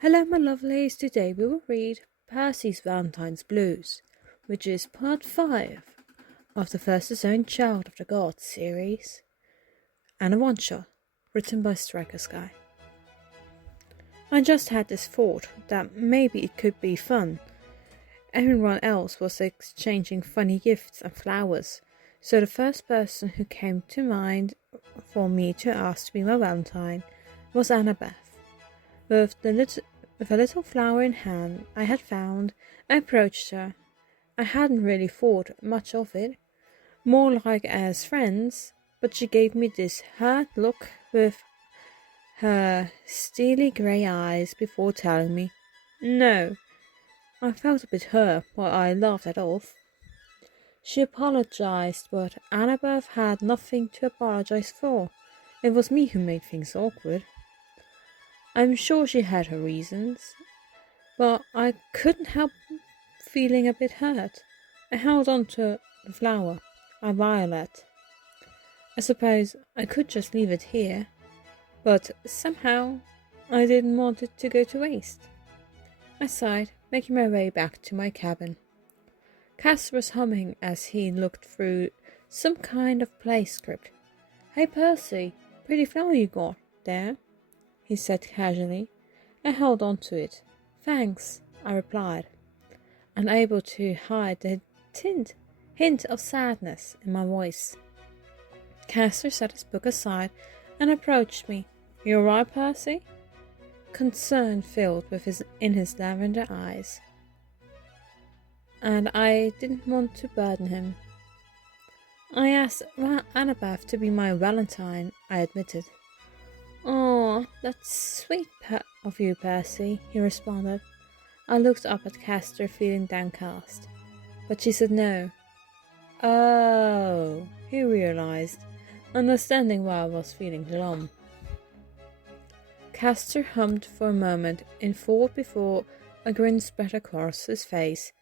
Hello, my lovelies. Today we will read Percy's Valentine's Blues, which is part 5 of the first His Child of the Gods series, and a one-shot written by Striker Sky. I just had this thought that maybe it could be fun. Everyone else was exchanging funny gifts and flowers, so the first person who came to mind for me to ask to be my Valentine was Annabeth. With a little flower in hand I had found, I approached her. I hadn't really thought much of it, more like as friends, but she gave me this hurt look with her steely grey eyes before telling me no. I felt a bit hurt, but I laughed it off. She apologized, but Annabeth had nothing to apologize for. It was me who made things awkward. I'm sure she had her reasons, but I couldn't help feeling a bit hurt. I held on to the flower, a violet. I suppose I could just leave it here, but somehow I didn't want it to go to waste. I sighed, making my way back to my cabin. Castor was humming as he looked through some kind of play script. "Hey Percy, pretty flower you got there," he said casually. I held on to it. "Thanks," I replied, unable to hide the hint of sadness in my voice. Castor set his book aside and approached me. "You alright, Percy?" Concern filled in his lavender eyes, and I didn't want to burden him. "I asked Annabeth to be my Valentine," I admitted. "Oh, that's sweet of you, Percy," he responded. I looked up at Castor, feeling downcast, but she said no. Oh, he realized, understanding why I was feeling glum. Castor hummed for a moment in thought before a grin spread across his face.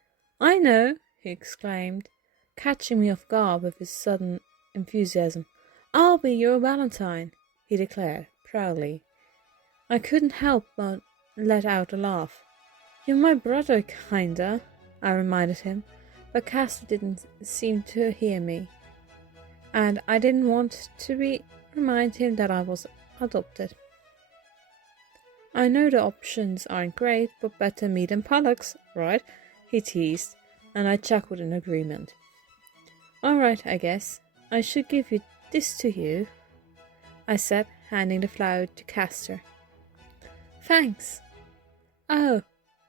"I know," he exclaimed, catching me off guard with his sudden enthusiasm. "I'll be your Valentine," he declared proudly. I couldn't help but let out a laugh. "You're my brother, kinda," I reminded him, but Castor didn't seem to hear me, and I didn't want to remind him that I was adopted. "I know the options aren't great, but better me than Pollux, right?" he teased, and I chuckled in agreement. "Alright, I guess. I should give this to you," I said, handing the flower to Castor. "Thanks. Oh,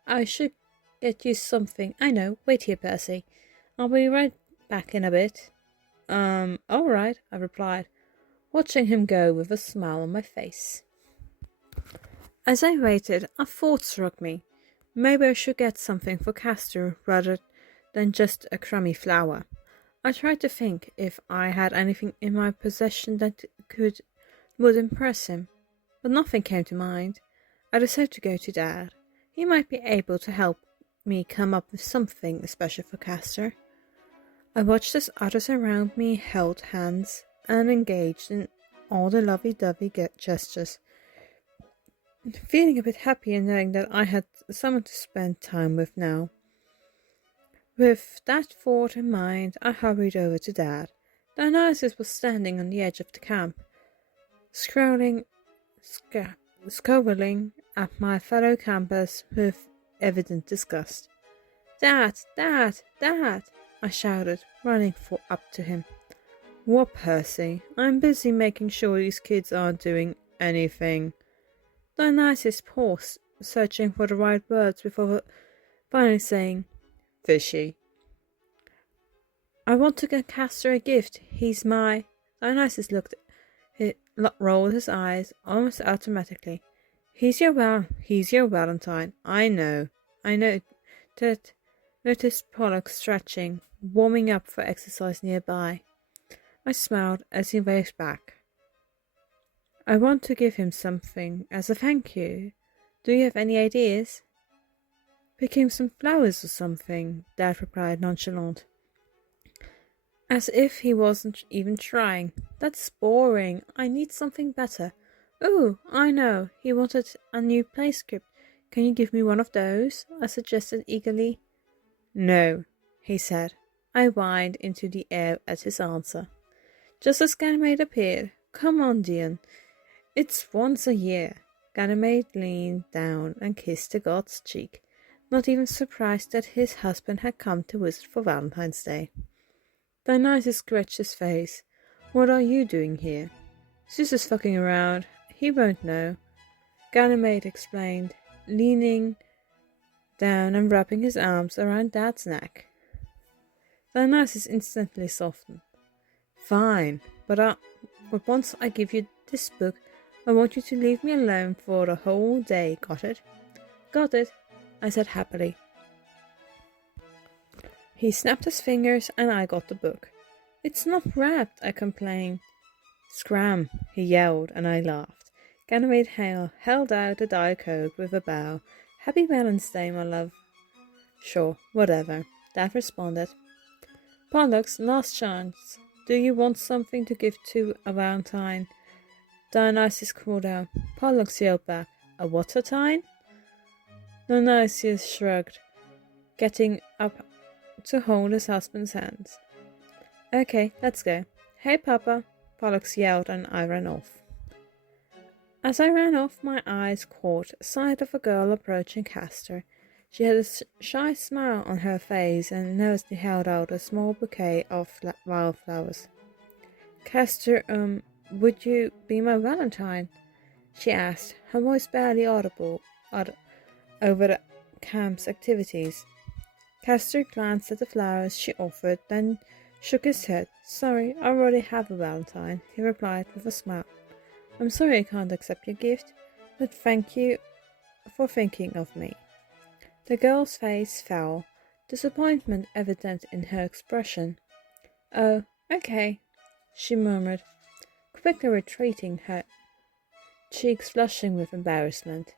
I should get you something. I know. Wait here, Percy. I'll be right back in a bit." Alright," I replied, watching him go with a smile on my face. As I waited, a thought struck me. Maybe I should get something for Castor rather than just a crummy flower. I tried to think if I had anything in my possession that would impress him, but nothing came to mind. I decided to go to Dad. He might be able to help me come up with something special for Castor. I watched as others around me held hands and engaged in all the lovey-dovey gestures, feeling a bit happier knowing that I had someone to spend time with now. With that thought in mind, I hurried over to Dad. Dionysus was standing on the edge of the camp, scowling at my fellow campers with evident disgust. "Dad! Dad! Dad!" I shouted, running up to him. "What, Percy? I'm busy making sure these kids aren't doing anything." Dionysus paused, searching for the right words before finally saying, "Fishy." "I want to get Castor a gift. He's my..." Dionysus rolled his eyes almost automatically. He's your Valentine. I know. That noticed Pollux stretching, warming up for exercise nearby. I smiled as he waved back. "I want to give him something as a thank you. Do you have any ideas?" "Pick him some flowers or something," Dad replied nonchalant, as if he wasn't even trying. "That's boring. I need something better. Oh, I know. He wanted a new play script. Can you give me one of those? I suggested eagerly. No, he said. I whined into the air at his answer. Just as Ganymede appeared. Come on, Dion. It's once a year. Ganymede leaned down and kissed the god's cheek, not even surprised that his husband had come to visit for Valentine's Day. Dionysus scratched his face. What are you doing here? Zeus is fucking around. He won't know. Ganymede explained, leaning down and wrapping his arms around Dad's neck. Dionysus instantly softened. Fine, but once I give you this book, I want you to leave me alone for the whole day, got it? Got it, I said happily. He snapped his fingers and I got the book. It's not wrapped, I complained. Scram, he yelled, and I laughed. Ganymede held out the Diet Coke with a bow. Happy Valentine's Day, my love. Sure, whatever, Dad responded. Pollux, last chance. Do you want something to give to a Valentine? Dionysus called out. Pollux yelled back. A what-a-tine? Dionysus shrugged, getting up to hold his husband's hands. Okay, let's go. Hey, Papa, Pollux yelled, and I ran off. As I ran off, my eyes caught sight of a girl approaching Castor. She had a shy smile on her face and nervously held out a small bouquet of wildflowers. Castor, would you be my Valentine? She asked, her voice barely audible over the camp's activities. Castor glanced at the flowers she offered, then shook his head. Sorry, I already have a Valentine, he replied with a smile. I'm sorry I can't accept your gift, but thank you for thinking of me. The girl's face fell, disappointment evident in her expression. Oh, okay, she murmured, quickly retreating, her cheeks flushing with embarrassment.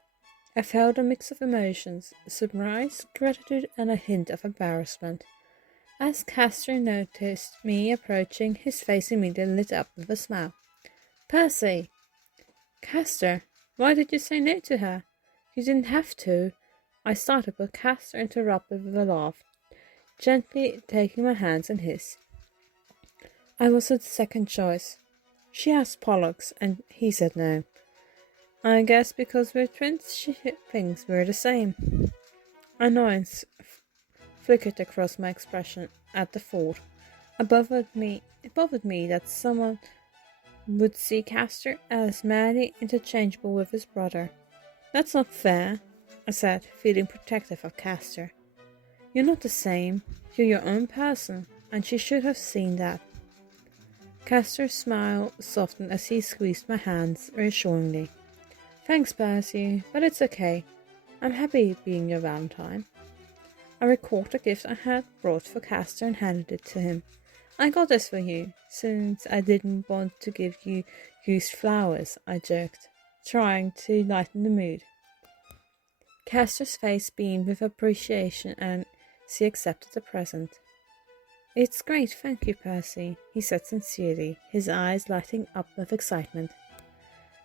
I felt a mix of emotions, surprise, gratitude, and a hint of embarrassment. As Castor noticed me approaching, his face immediately lit up with a smile. Percy! Castor, why did you say no to her? You didn't have to. I started, but Castor interrupted with a laugh, gently taking my hands in his. I was her second choice. She asked Pollux, and he said no. I guess because we're twins, she thinks we're the same. Annoyance flickered across my expression at the thought. It bothered me that someone would see Castor as madly interchangeable with his brother. That's not fair, I said, feeling protective of Castor. You're not the same. You're your own person, and she should have seen that. Castor's smile softened as he squeezed my hands reassuringly. Thanks, Percy, but it's okay. I'm happy being your Valentine. I recalled the gift I had brought for Castor and handed it to him. I got this for you, since I didn't want to give you used flowers, I joked, trying to lighten the mood. Castor's face beamed with appreciation and he accepted the present. It's great, thank you, Percy, he said sincerely, his eyes lighting up with excitement.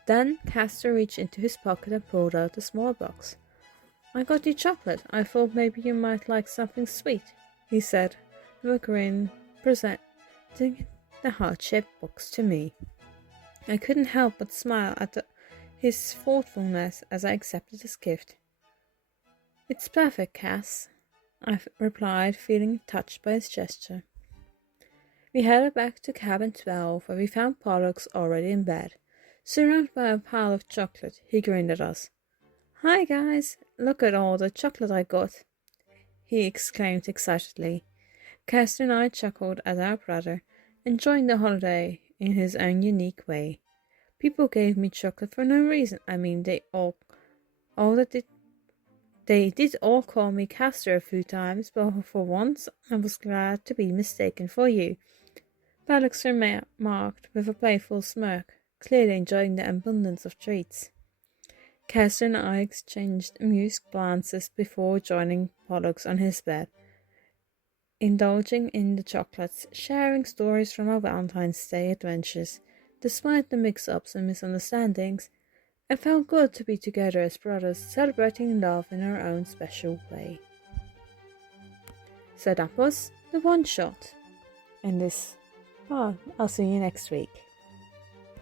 Then Castor reached into his pocket and pulled out a small box. I got you chocolate. I thought maybe you might like something sweet, he said, with a grin, presenting the heart-shaped box to me. I couldn't help but smile at his thoughtfulness as I accepted his gift. It's perfect, Cass, I replied, feeling touched by his gesture. We headed back to cabin 12, where we found Pollux already in bed. Surrounded by a pile of chocolate, he grinned at us. Hi, guys, look at all the chocolate I got, he exclaimed excitedly. Castor and I chuckled at our brother, enjoying the holiday in his own unique way. People gave me chocolate for no reason. I mean, they did all call me Castor a few times, but for once I was glad to be mistaken for you, Pollux remarked with a playful smirk, clearly enjoying the abundance of treats. Castor and I exchanged amused glances before joining Pollux on his bed, indulging in the chocolates, sharing stories from our Valentine's Day adventures. Despite the mix-ups and misunderstandings, It felt good to be together as brothers, celebrating love in our own special way. So that was the one shot in this. I'll see you next week.